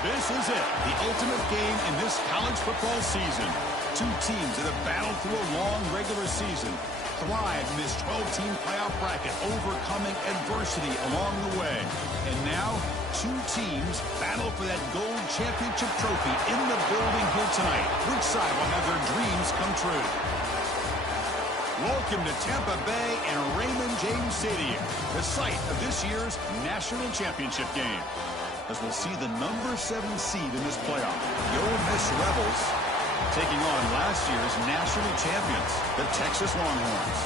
This is it, the ultimate game in this college football season. Two teams that have battled through a long regular season, thrived in this 12-team playoff bracket, overcoming adversity along the way. And now, two teams battle for that gold championship trophy in the building here tonight. Which side will have their dreams come true? Welcome to Tampa Bay and Raymond James Stadium, the site of this year's national championship game. As we'll see the number 7 seed in this playoff, the Ole Miss Rebels, taking on last year's national champions, the Texas Longhorns.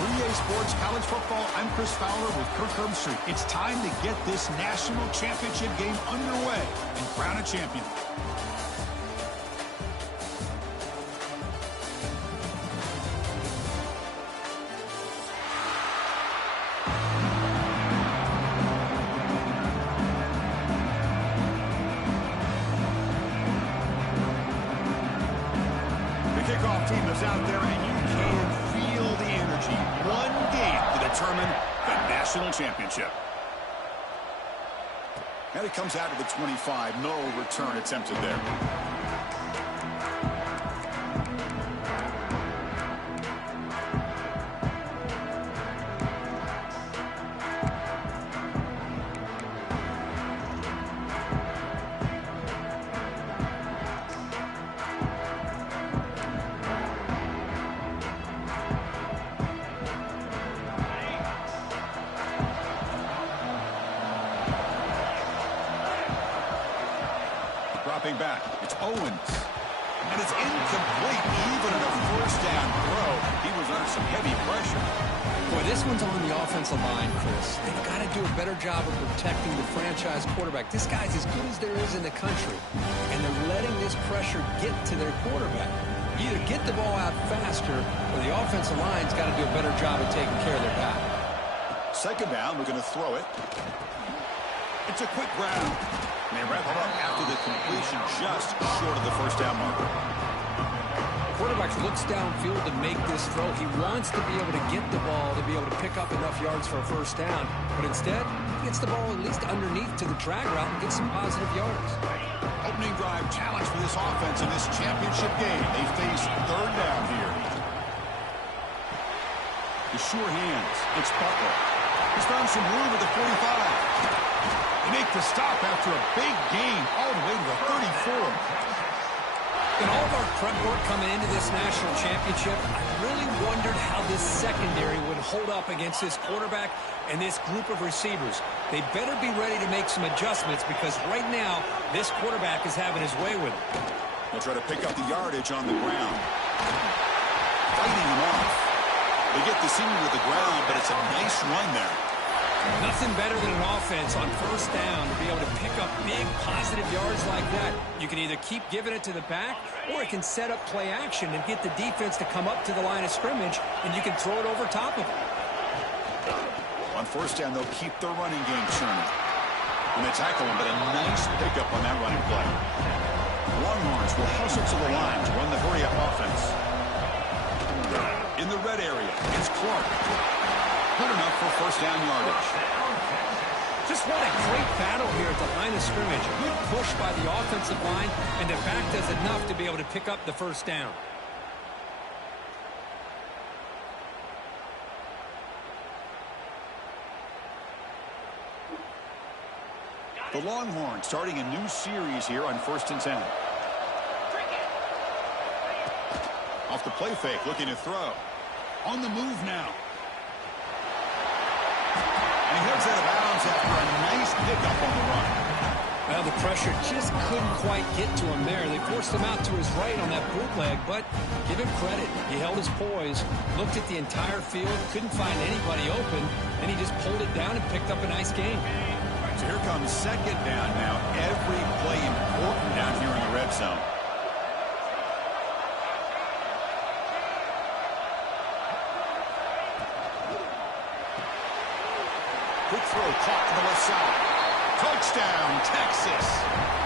For EA Sports College Football, I'm Chris Fowler with Kirk Herbstreit. It's time to get this national championship game underway and crown a champion. Kickoff team is out there, and you can feel the energy. One game to determine the national championship. And it comes out to the 25. No return attempted there. Dropping back, it's Owens. And it's incomplete, even in a first down throw. He was under some heavy pressure. Boy, this one's on the offensive line, Chris. They've got to do a better job of protecting the franchise quarterback. This guy's as good as there is in the country. And they're letting this pressure get to their quarterback. Either get the ball out faster, or the offensive line's got to do a better job of taking care of their back. Second down, we're going to throw it. It's a quick grab. And they wrap it up after the completion, just short of the first down marker. The quarterback looks downfield to make this throw. He wants to be able to get the ball to be able to pick up enough yards for a first down. But instead, he gets the ball at least underneath to the drag route and gets some positive yards. Opening drive challenge for this offense in this championship game. They face third down here. The sure hands. It's Butler. He's found some room at the 45. They make the stop after a big gain all the way to the 34. In all of our prep work coming into this national championship, I really wondered how this secondary would hold up against this quarterback and this group of receivers. They better be ready to make some adjustments because right now, this quarterback is having his way with it. They'll try to pick up the yardage on the ground. Fighting him off. They get the senior to the ground, but it's a nice run there. Nothing better than an offense on first down to be able to pick up big positive yards like that. You can either keep giving it to the back, or it can set up play action and get the defense to come up to the line of scrimmage, and you can throw it over top of it. On first down, they'll keep their running game churning. And they tackle him, but a nice pickup on that running play. Longhorns will hustle to the line to run the hurry-up offense. In the red area, it's Clark. Good enough for first down yardage. Just what a great battle here at the line of scrimmage. Good push by the offensive line, and the back does enough to be able to pick up the first down. The Longhorns starting a new series here on 1st and 10. Off the play fake, looking to throw. On the move now. And he heads out of bounds after a nice pickup on the run. Well, the pressure just couldn't quite get to him there. They forced him out to his right on that bootleg, but give him credit. He held his poise, looked at the entire field, couldn't find anybody open, and he just pulled it down and picked up a nice gain. So here comes second down now. Every play important down here in the red zone. Quick throw caught to the left side. Touchdown, Texas.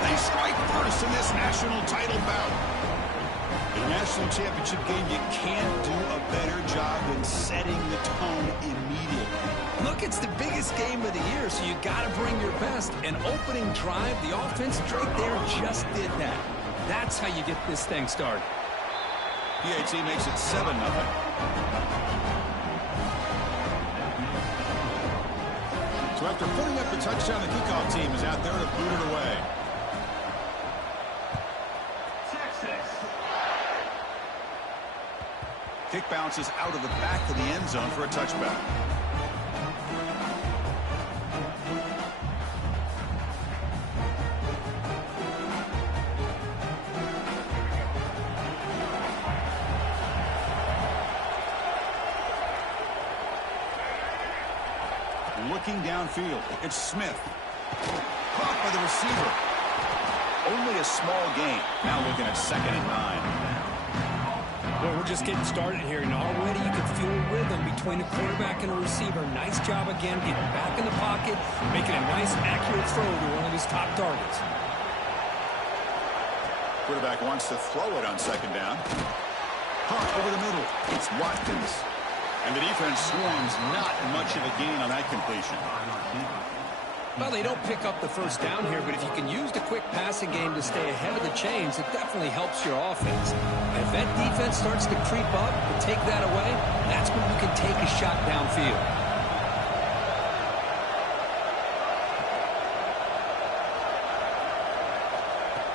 They strike first in this national title bout. In a national championship game, you can't do a better job than setting the tone immediately. Look, it's the biggest game of the year, so you got to bring your best. An opening drive, the offense right there just did that. That's how you get this thing started. PAT makes it 7-0. So after putting up the touchdown, the kickoff team is out there to boot it away. Kick bounces out of the back of the end zone for a touchback. Looking downfield, it's Smith. Caught by the receiver. Only a small gain. Now looking at 2nd and 9. Well, we're just getting started here, and already you can feel a rhythm between a quarterback and a receiver. Nice job again, getting back in the pocket, making a nice, accurate throw to one of his top targets. Quarterback wants to throw it on 2nd down. Caught over the middle. It's Watkins. And the defense swarms, not much of a gain on that completion. Well, they don't pick up the first down here, but if you can use the quick passing game to stay ahead of the chains, it definitely helps your offense. And if that defense starts to creep up and take that away, that's when you can take a shot downfield.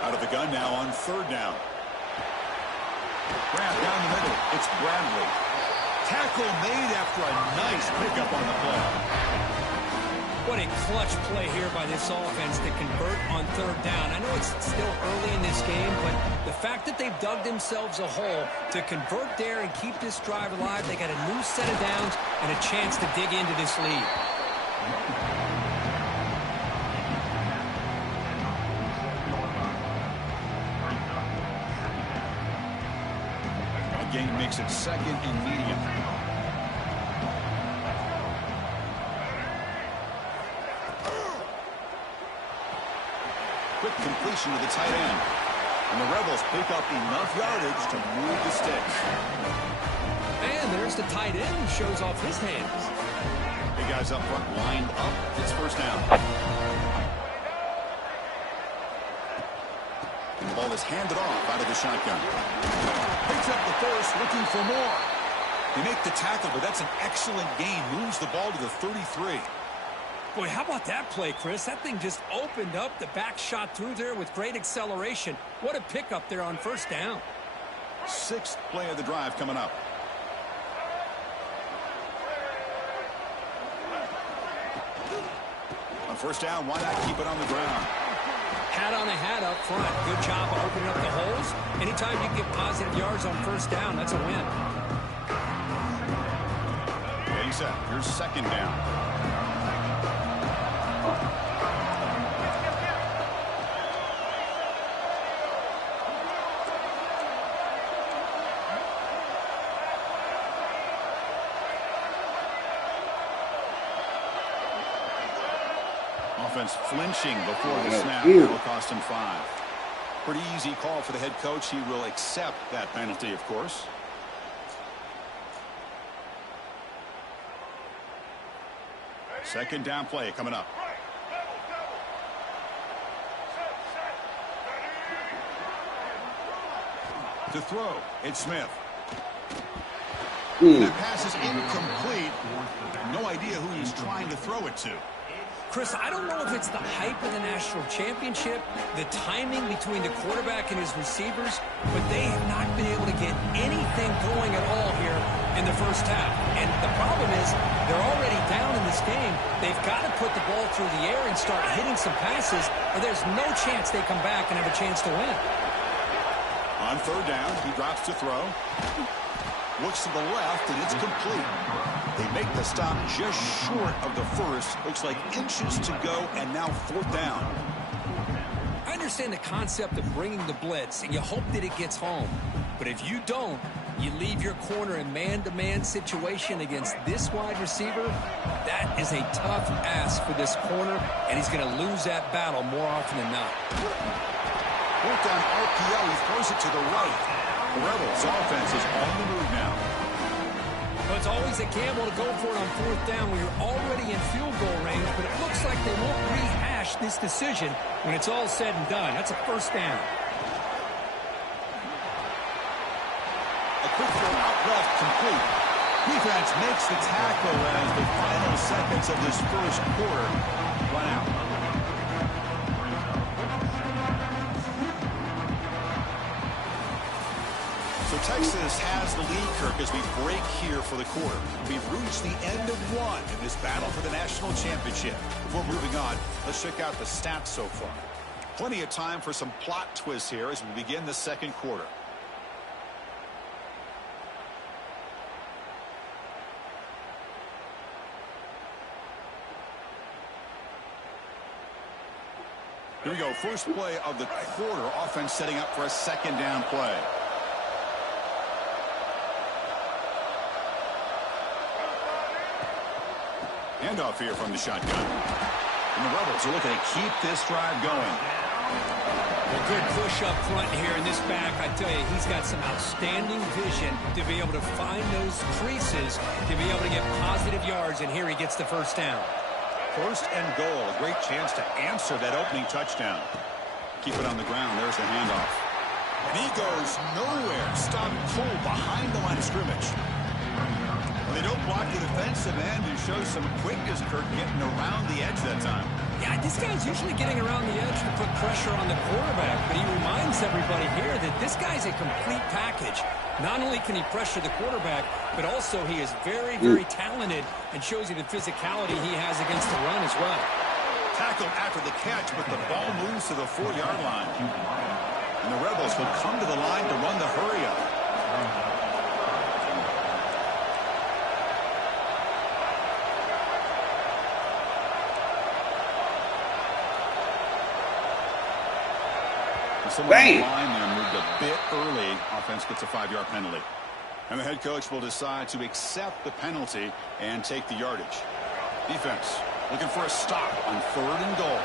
Out of the gun now on 3rd down. Grab down the middle. It's Bradley. Tackle made after a nice pickup on the play. What a clutch play here by this offense to convert on 3rd down. I know it's still early in this game, but the fact that they've dug themselves a hole to convert there and keep this drive alive, they got a new set of downs and a chance to dig into this lead. Gain makes it 2nd and medium. Quick completion to the tight end. And the Rebels pick up enough yardage to move the sticks. And there's the tight end who shows off his hands. Big guys up front lined up. It's 1st down. And the ball is handed off out of the shotgun. Picks up the first, looking for more. They make the tackle, but that's an excellent gain. Moves the ball to the 33. Boy, how about that play, Chris? That thing just opened up. The back shot through there with great acceleration. What a pickup there on 1st down. 6th play of the drive coming up. On 1st down, why not keep it on the ground? Hat on a hat up front. Good job of opening up the holes. Anytime you get positive yards on 1st down, that's a win. Getting set. Here's 2nd down. Offense flinching before the snap. Will cost him 5. Pretty easy call for the head coach. He will accept that penalty, of course. Second down play coming up. To throw, it's Smith. That pass is incomplete. No idea who he's trying to throw it to. Chris, I don't know if it's the hype of the national championship, the timing between the quarterback and his receivers, but they have not been able to get anything going at all here in the 1st half. And the problem is they're already down in this game. They've got to put the ball through the air and start hitting some passes, or there's no chance they come back and have a chance to win. On 3rd down, he drops to throw. Looks to the left, and it's complete. They make the stop just short of the first. Looks like inches to go, and now 4th down. I understand the concept of bringing the blitz, and you hope that it gets home. But if you don't, you leave your corner in man-to-man situation against this wide receiver. That is a tough ask for this corner, and he's going to lose that battle more often than not. Worked on RPO. He throws it to the right. The Rebels offense is on the move now. Well, it's always a gamble to go for it on fourth down when you're already in field goal range, but it looks like they won't rehash this decision when it's all said and done. That's a first down. A quick throw out left, complete. Defense makes the tackle as the final seconds of this first quarter run out. So Texas has the lead, Kirk, as we break here for the quarter. We've reached the end of one in this battle for the national championship. Before moving on, let's check out the stats so far. Plenty of time for some plot twists here as we begin the second quarter. Here we go. First play of the quarter. Offense setting up for a second down play. Handoff here from the shotgun. And the Rebels are looking to keep this drive going. Well, good push up front here in this back. I tell you, he's got some outstanding vision to be able to find those creases, to be able to get positive yards, and here he gets the first down. First and goal. A great chance to answer that opening touchdown. Keep it on the ground. There's the handoff. And he goes nowhere. Stop cold behind the line of scrimmage. Well, they don't block the defensive end and show some quickness, Kirk, getting around the edge that time. Yeah, this guy's usually getting around the edge to put pressure on the quarterback, but he reminds everybody here that this guy's a complete package. Not only can he pressure the quarterback, but also he is very, very talented and shows you the physicality he has against the run as well. Tackled after the catch, but the ball moves to the 4-yard line. And the Rebels will come to the line to run the hurry-up. Someone on the line there moved a bit early. Offense gets a 5-yard penalty. And the head coach will decide to accept the penalty and take the yardage. Defense looking for a stop on 3rd and goal.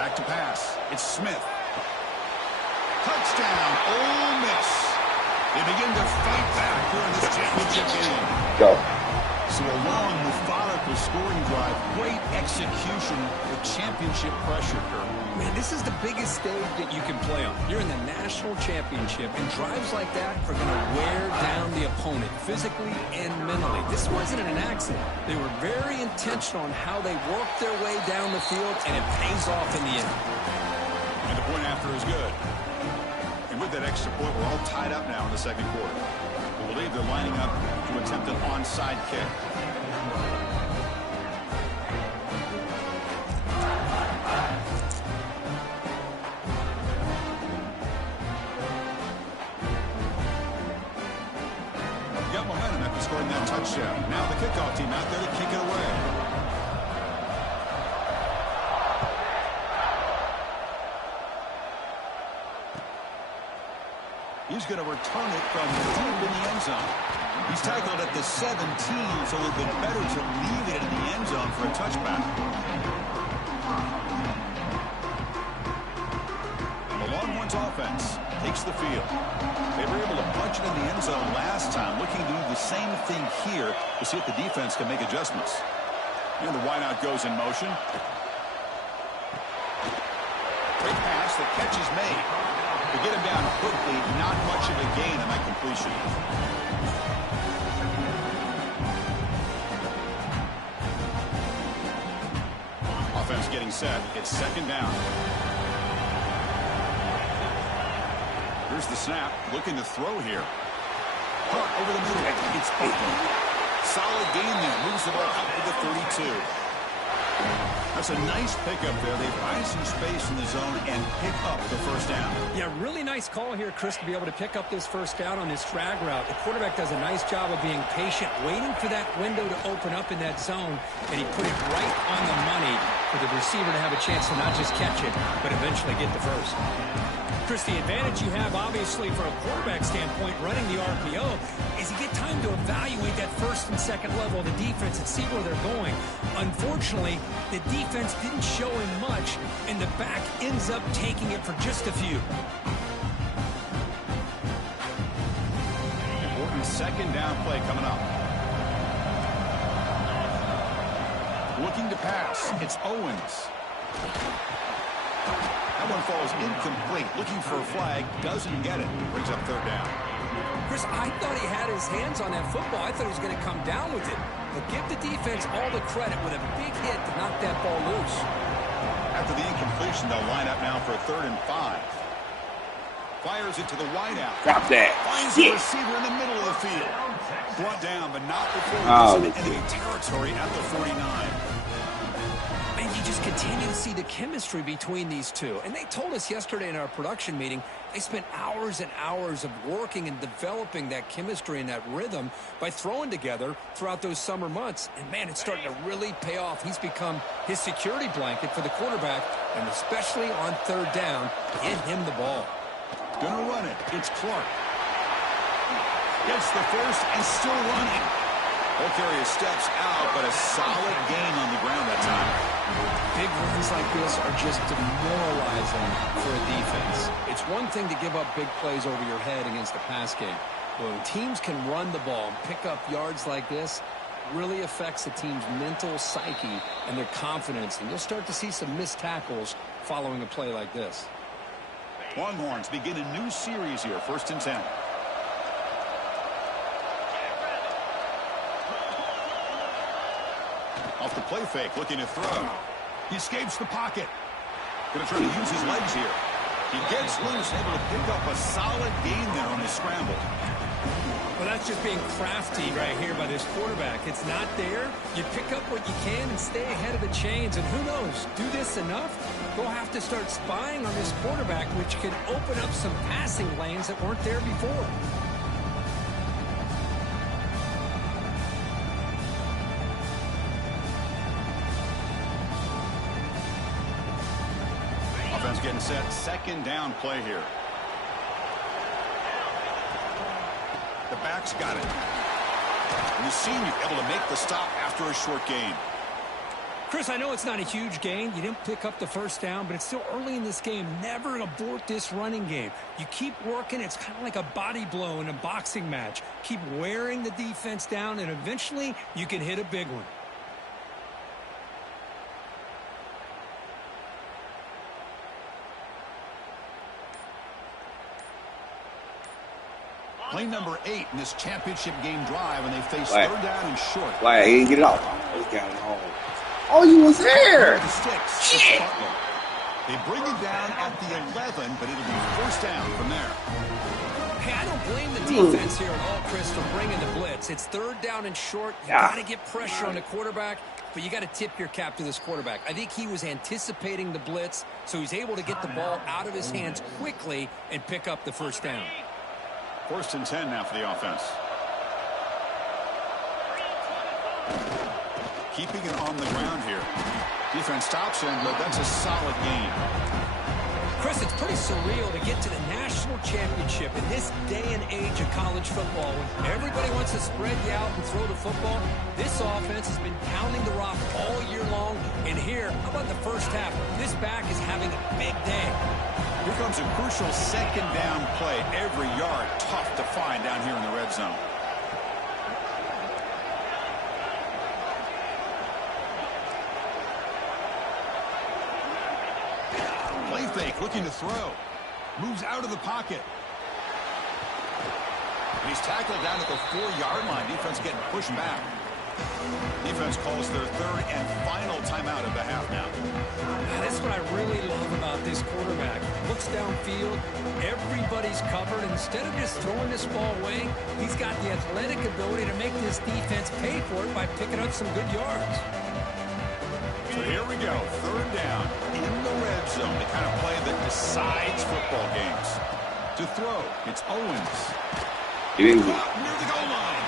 Back to pass. It's Smith. Touchdown, Ole Miss. They begin to fight back here in this championship game. Go. So a long, methodical scoring drive. Great execution with championship pressure, Kirk. Man, this is the biggest stage that you can play on. You're in the national championship, and drives like that are going to wear down the opponent physically and mentally. This wasn't an accident. They were very intentional on how they worked their way down the field, and it pays off in the end. And the point after is good. And with that extra point, we're all tied up now in the second quarter. We believe they're lining up to attempt an onside kick. Got momentum after scoring that touchdown. Now the kickoff team out there to kick it away. He's going to return it from deep in the end zone. He's tackled at the 17, so it would have been better to leave it in the end zone for a touchback. The Longhorns offense takes the field. They were able to punch it in the end zone last time, looking to do the same thing here to see if the defense can make adjustments. And the wideout goes in motion. Great pass, the catch is made. To get him down quickly, not much of a gain on that completion. Offense getting set. It's second down. Here's the snap. Looking to throw here. Hunt over the middle. It's open. Solid gain there. Moves the ball up to the 32. That's a nice pickup there. They find some space in the zone and pick up the first down. Yeah, really nice call here, Chris, to be able to pick up this first down on this drag route. The quarterback does a nice job of being patient, waiting for that window to open up in that zone, and he put it right on the money for the receiver to have a chance to not just catch it, but eventually get the first. Chris, the advantage you have, obviously, from a quarterback standpoint, running the RPO, is you get time to evaluate that first and second level of the defense and see where they're going. Unfortunately, the defense didn't show him much, and the back ends up taking it for just a few. Important second down play coming up. Looking to pass. It's Owens. That one falls incomplete. Looking for a flag. Doesn't get it. Brings up third down. Chris, I thought he had his hands on that football. I thought he was going to come down with it. But give the defense all the credit with a big hit to knock that ball loose. After the incompletion, they'll line up now for a 3rd and 5. Fires it to the wideout. Drop that. Finds the receiver in the middle of the field. Brought down, but not before he gets into enemy territory at the 49. And you just continue to see the chemistry between these two. And they told us yesterday in our production meeting, they spent hours and hours of working and developing that chemistry and that rhythm by throwing together throughout those summer months. And, man, it's starting to really pay off. He's become his security blanket for the quarterback, and especially on 3rd down, get him the ball. Gonna run it. It's Clark. Gets the first and still running. Whole carrier steps out, but a solid gain on the ground that time. Big runs like this are just demoralizing for a defense. It's one thing to give up big plays over your head against the pass game. But when teams can run the ball and pick up yards like this, it really affects the team's mental psyche and their confidence. And you'll start to see some missed tackles following a play like this. Longhorns begin a new series here, 1st and 10. Off the play fake, looking to throw. He escapes the pocket. Going to try to use his legs here. He gets loose, able to pick up a solid gain there on his scramble. Well, that's just being crafty right here by this quarterback. It's not there. You pick up what you can and stay ahead of the chains. And who knows, do this enough, we'll have to start spying on this quarterback, which can open up some passing lanes that weren't there before. Offense getting set. 2nd down play here. The back's got it. And the senior able to make the stop after a short gain. Chris, I know it's not a huge gain. You didn't pick up the 1st down, but it's still early in this game. Never abort this running game. You keep working. It's kind of like a body blow in a boxing match. Keep wearing the defense down, and eventually you can hit a big one. Play number 8 in this championship game drive, and they face 3rd down and short. Why he didn't get it off? He got it home. Oh, you was there. The sticks. Shit. They bring it down at the 11, but it'll be 1st down from there. Hey, I don't blame the defense here at all, Chris, for bringing the blitz. It's 3rd down and short. You got to get pressure on the quarterback, but you got to tip your cap to this quarterback. I think he was anticipating the blitz, so he's able to get the ball out of his hands quickly and pick up the 1st down. 1st and 10 now for the offense. Keeping it on the ground here. Defense stops him, but that's a solid gain. Chris, it's pretty surreal to get to the national championship in this day and age of college football when everybody wants to spread you out and throw the football. This offense has been pounding the rock all year long. And here, how about the 1st half? This back is having a big day. Here comes a crucial 2nd down play. Every yard tough to find down here in the red zone. Play fake, looking to throw. Moves out of the pocket. And he's tackled down at the 4-yard line. Defense getting pushed back. Defense calls their 3rd and final timeout of the half now. That's what I really love about this quarterback. Looks downfield, everybody's covered. Instead of just throwing this ball away, he's got the athletic ability to make this defense pay for it by picking up some good yards. So here we go, 3rd down in the red zone, the kind of play that decides football games. To throw, it's Owens. Near the goal line.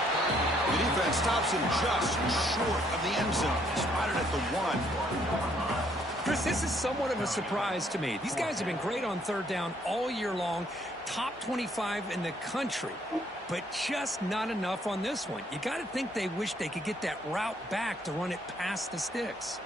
The defense stops him just short of the end zone. Spotted at the 1. Chris, this is somewhat of a surprise to me. These guys have been great on third down all year long, top 25 in the country, but just not enough on this one. You got to think they wish they could get that route back to run it past the sticks.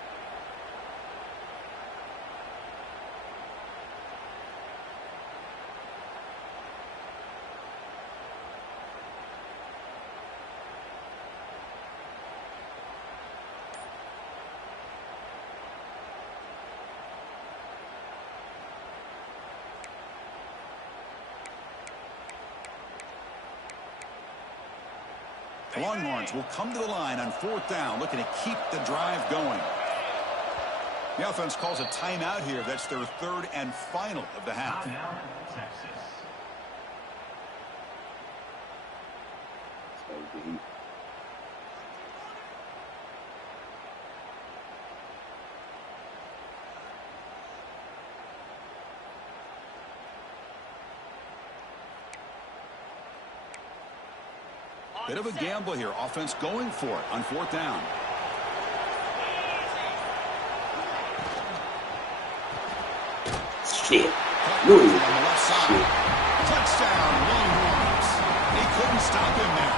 The Longhorns will come to the line on 4th down, looking to keep the drive going. The offense calls a timeout here. That's their 3rd and final of the half. Bit of a gamble here. Offense going for it on 4th down. Shit. On the left side. Touchdown, Longhorns. They couldn't stop him there.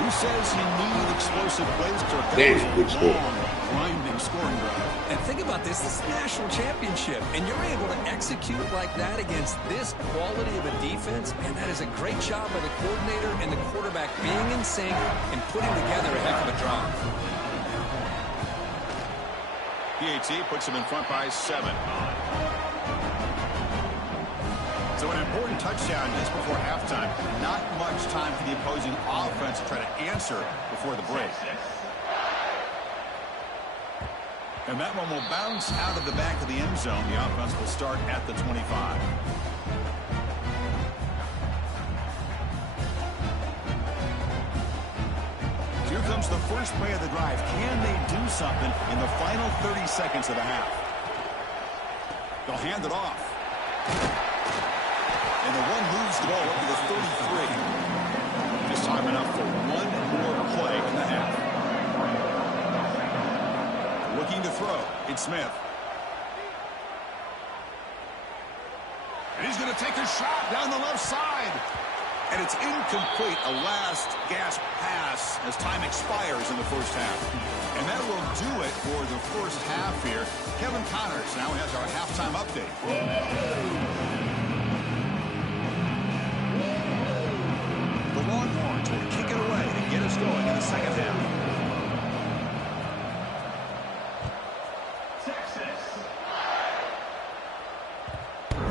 Who says you need explosive plays to a long, grinding scoring drive? And think about this. This is a national championship, and you're able to execute like that against this quality of a defense, and that is a great job by the coordinator and the quarterback being in sync and putting together a heck of a drive. PAT puts him in front by 7. So an important touchdown just before halftime. Not much time for the opposing offense to try to answer before the break. And that one will bounce out of the back of the end zone. The offense will start at the 25. Here comes the first play of the drive. Can they do something in the final 30 seconds of the half? They'll hand it off. And the one moves the ball up to the 33. Just time enough for one more play in the half. Looking to throw. It's Smith. And he's going to take a shot down the left side. And it's incomplete. A last gasp pass as time expires in the first half. And that will do it for the first half here. Kevin Connors now has our halftime update. The Longhorns will kick it away to get us going in the second half.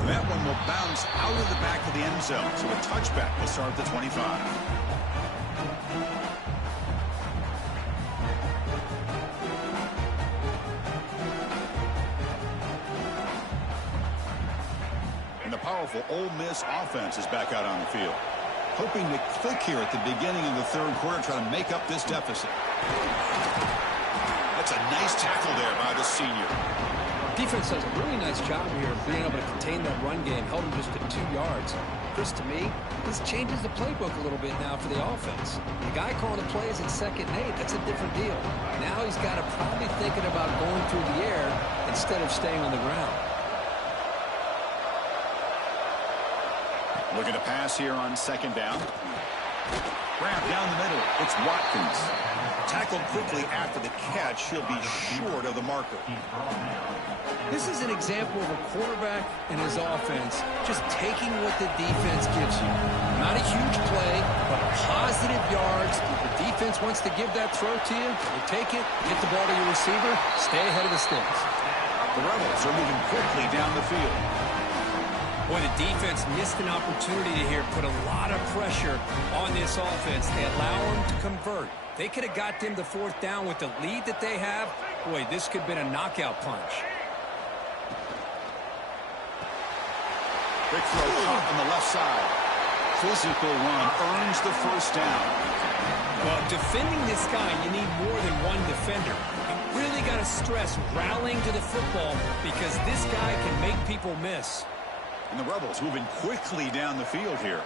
That one will bounce out of the back of the end zone. So a touchback will start at the 25. And the powerful Ole Miss offense is back out on the field. Hoping to click here at the beginning of the third quarter, try to make up this deficit. That's a nice tackle there by the senior. Defense does a really nice job here of being able to contain that run game, held him just to 2 yards. Chris, to me, this changes the playbook a little bit now for the offense. The guy calling the plays at 2nd and 8, that's a different deal. Now he's got to probably thinking about going through the air instead of staying on the ground. Looking to pass here on 2nd down. Grab down the middle. It's Watkins. Tackled quickly after the catch. He'll be short of the marker. This is an example of a quarterback and his offense just taking what the defense gives you. Not a huge play, but positive yards. The defense wants to give that throw to you. You take it, get the ball to your receiver, stay ahead of the sticks. The Rebels are moving quickly down the field. Boy, the defense missed an opportunity here, put a lot of pressure on this offense. They allow them to convert. They could have got them to 4th down with the lead that they have. Boy, this could have been a knockout punch. Big throw caught on the left side. Physical run earns the first down. Well, defending this guy, you need more than one defender. You really got to stress rallying to the football because this guy can make people miss. And the Rebels moving quickly down the field here.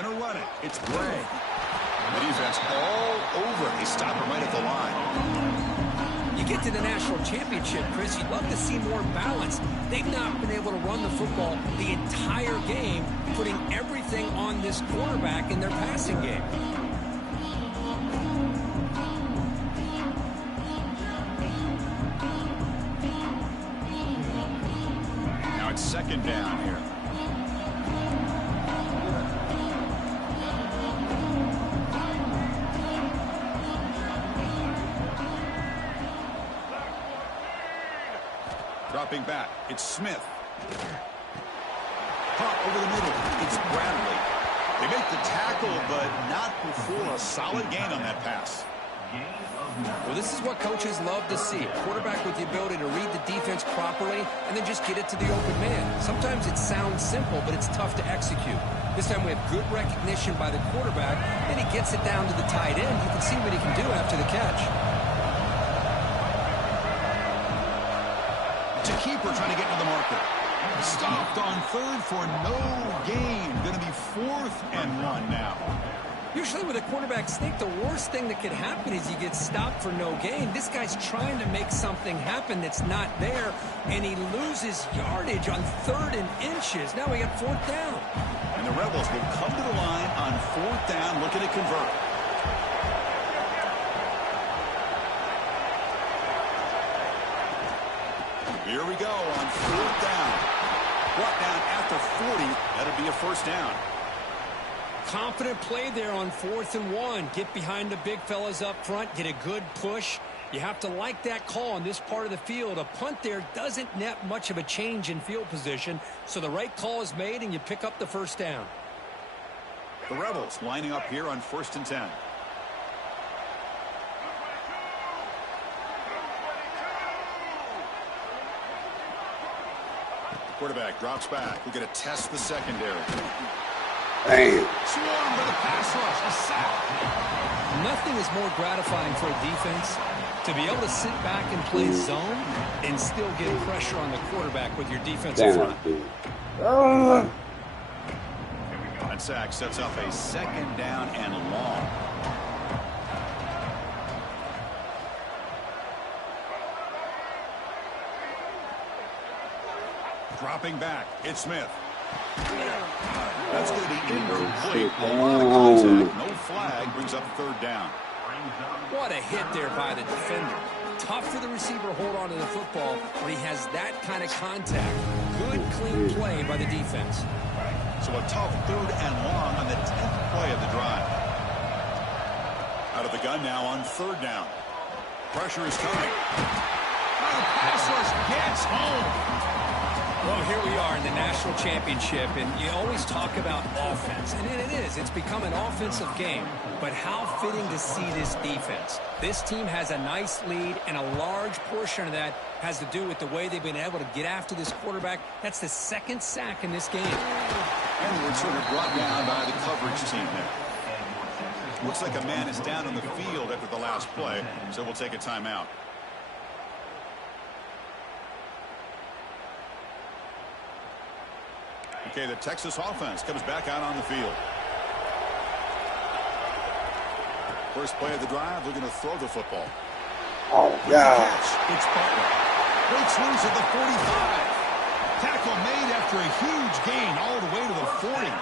going to run it. It's Gray. The defense all over. They stop him right at the line. You get to the national championship, Chris, you'd love to see more balance. They've not been able to run the football the entire game, putting everything on this quarterback in their passing game. Now it's second down here. Dropping back, it's Smith. Pop over the middle, it's Bradley. They make the tackle, but not before a solid gain on that pass. Well, this is what coaches love to see. A quarterback with the ability to read the defense properly and then just get it to the open man. Sometimes it sounds simple, but it's tough to execute. This time we have good recognition by the quarterback, and he gets it down to the tight end. You can see what he can do after the catch. To keeper trying to get to the marker. Stopped on third for no gain. Going to be 4th and 1 now. Usually with a quarterback sneak, the worst thing that could happen is you get stopped for no gain. This guy's trying to make something happen that's not there, and he loses yardage on 3rd and inches. Now we got 4th down. And the Rebels will come to the line on 4th down, looking to convert. Here we go on 4th down. Brought down at the 40. That'll be a 1st down. Confident play there on 4th and 1. Get behind the big fellas up front. Get a good push. You have to like that call on this part of the field. A punt there doesn't net much of a change in field position, so the right call is made and you pick up the 1st down. The Rebels lining up here on 1st and 10. Quarterback drops back. We're going to test the secondary. Damn. Swarmed by the pass rush. A sack. Nothing is more gratifying for a defense to be able to sit back and play zone and still get pressure on the quarterback with your defensive front. That sack sets up a 2nd down and long. Dropping back, it's Smith. That's going to be incomplete. A lot of contact, no flag, brings up 3rd down. What a hit there by the defender. Tough for the receiver to hold on to the football when he has that kind of contact. Good, clean play by the defense. So a tough 3rd and long on the 10th play of the drive. Out of the gun now on 3rd down. Pressure is coming. The pass rush gets home. Well, here we are in the national championship, and you always talk about offense, and it is. It's become an offensive game, but how fitting to see this defense. This team has a nice lead, and a large portion of that has to do with the way they've been able to get after this quarterback. That's the 2nd sack in this game. And we're sort of brought down by the coverage team there. Looks like a man is down on the field after the last play, so we'll take a timeout. Okay, the Texas offense comes back out on the field. First play of the drive, they're going to throw the football. Oh, God. It's Butler. Breaks loose at the 45. Tackle made after a huge gain all the way to the 40.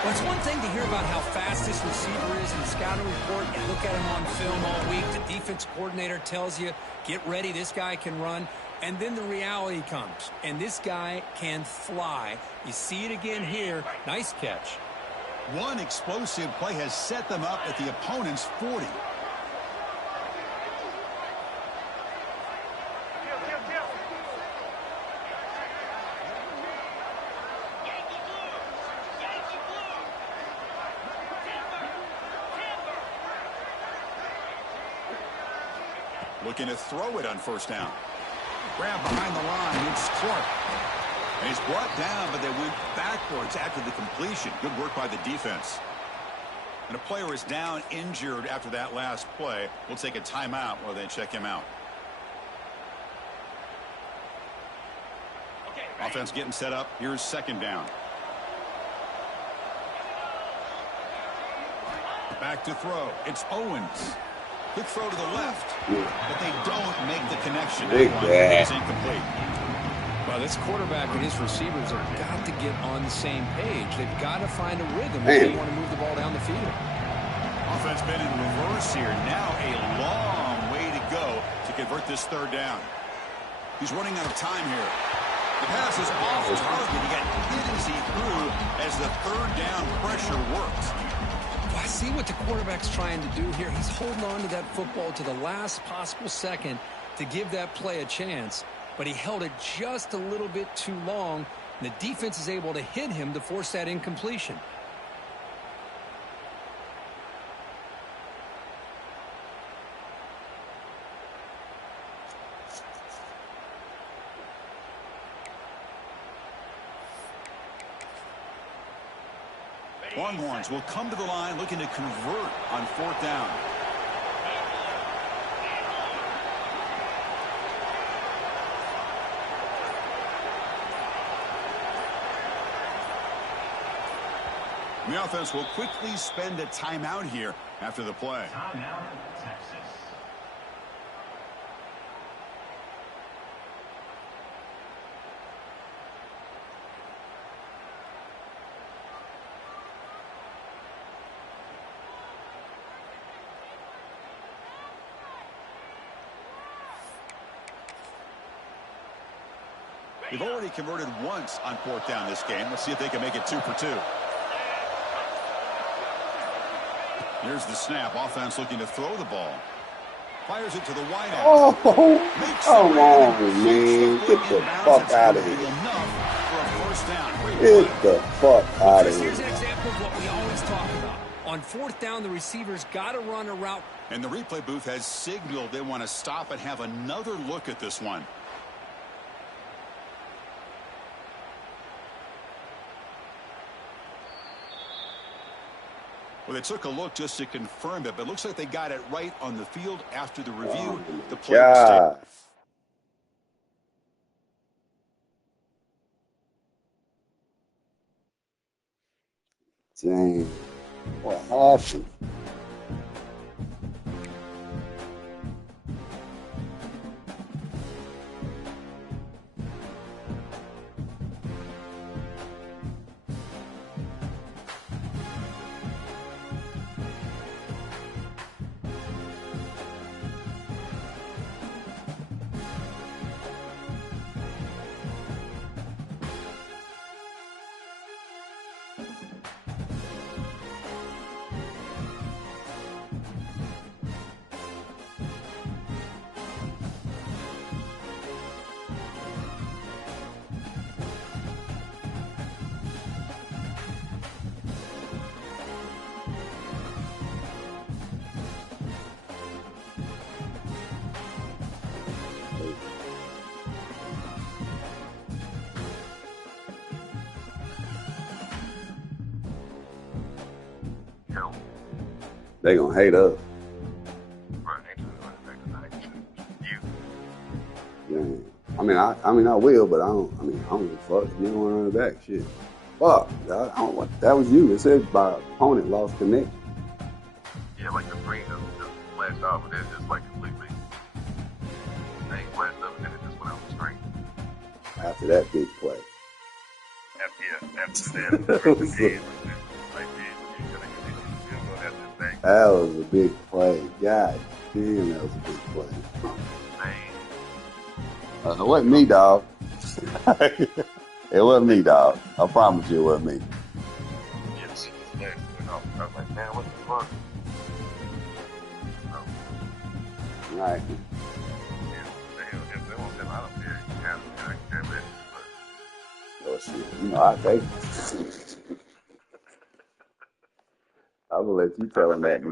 Well, it's one thing to hear about how fast this receiver is in the scouting report. You look at him on film all week. The defense coordinator tells you, get ready, this guy can run. And then the reality comes, and this guy can fly. You see it again here. Nice catch. One explosive play has set them up at the opponent's 40. Looking to throw it on 1st down. Grab behind the line, it's Clark. And he's brought down, but they went backwards after the completion. Good work by the defense. And a player is down injured after that last play. We'll take a timeout while they check him out. Offense getting set up. Here's 2nd down. Back to throw. It's Owens. Quick throw to the left. But they don't make the connection. It's incomplete. Well, this quarterback and his receivers have got to get on the same page. They've got to find a rhythm if they want to move the ball down the field. Offense been in reverse here. Now a long way to go to convert this third down. He's running out of time here. The pass is off target. He got hit as he threw as the third down pressure works. Well, I see what the quarterback's trying to do here. He's holding on to that football to the last possible second to give that play a chance. But he held it just a little bit too long. And the defense is able to hit him to force that incompletion. Longhorns will come to the line looking to convert on fourth down. The offense will quickly spend a timeout here after the play. Timeout, Texas. They've already converted once on fourth down this game. Let's see if they can make it 2 for 2. Here's the snap. Offense looking to throw the ball. Fires it to the wide end. Oh, come on, man. Get the fuck out of here. Get the fuck out of here. Here's an example of what we always talk about. On fourth down, the receivers got to run a route. And the replay booth has signaled they want to stop and have another look at this one. Well, they took a look just to confirm it, but it looks like they got it right on the field after the review. The play was Dang. What happened? They gonna hate us. Yeah. I mean, I will, but I don't give a fuck. You don't want to run it back, shit. Fuck, I don't want. That was you. It said my opponent lost connection. Yeah, like the screen just flashed off, and then just like completely, thing flashed up, and then it just went off the screen. After that big play. After that. That was a big play. God damn, that was a big play. It wasn't me, dog. It wasn't me, dog. I promise you it wasn't me. Yes, I was like, man, what the fuck? Right. If they won't tell me, I don't care. I can't let it. Oh, shit. You know, I take it. I will let you tell him that.